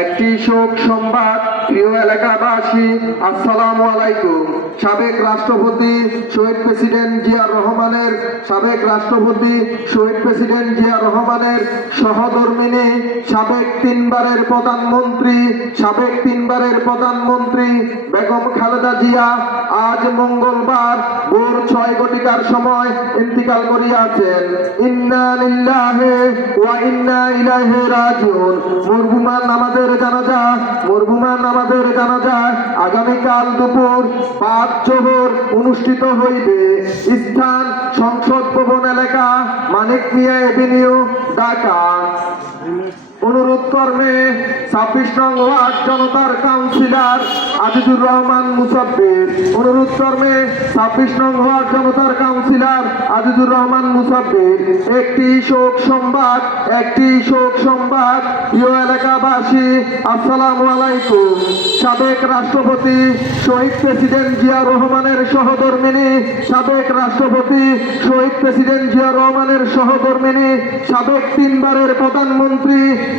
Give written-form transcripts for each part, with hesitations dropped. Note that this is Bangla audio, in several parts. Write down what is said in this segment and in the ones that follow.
একটি শোক সংবাদ। প্রিয় এলাকাবাসী, আসসালামু আলাইকুম। সাবেক রাষ্ট্রপতি শহীদ প্রেসিডেন্ট জিয়া রহমানের সহধর্মিণী, সাবেক তিনবারের প্রধানমন্ত্রী বেগম খালেদা জিয়া আজ মঙ্গলবার ভোর 6 ঘটিকার সময় ইন্তিকাল করিয়াছেন। ইন্না লিল্লাহি ওয়া ইন্না ইলাইহি রাজিউন। মরহুমার নামাজের জানাজা আগামীকাল দুপুর 5 জোহর অনুষ্ঠিত হইবে। স্থান সংসদ ভবন এলাকা, মানিক মিয়া এভিনিউ, ঢাকা। অনুরোধ কর্মে 26 নং ওয়ার্ড জনতার কাউন্সিলর আজিজুর রহমান মুসাব্বির। একটি শোক সংবাদ। প্রিয় এলাকাবাসী, আসসালামু আলাইকুম। সাবেক রাষ্ট্রপতি শহীদ প্রেসিডেন্ট জিয়া রহমানের সহধর্মিণী,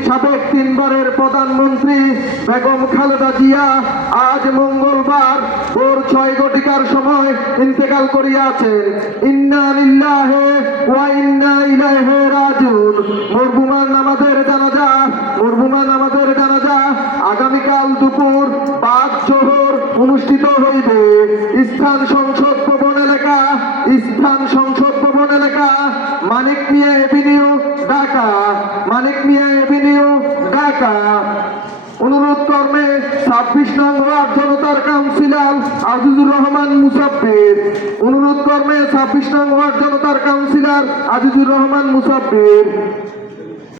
সাবেক তিনবারের প্রধানমন্ত্রী বেগম খালেদা জিয়া আজ মঙ্গলবার ভোর 6 ঘটিকার সময় ইন্তেকাল করিয়াছেন। ইন্না লিল্লাহি ওয়া ইন্না ইলাইহি রাজিউন। মরহুমার নামাজের জানাজা আগামীকাল দুপুর 5 জোহর অনুষ্ঠিত হইবে। স্থান সংসদ ভবন এলাকা, মানিক মিয়া এভিনিউ, ঢাকা। অনুরোধ কর্মে 26 নং ওয়ার্ড জনতার কাউন্সিলর আজিজুর রহমান মুসাব্বির।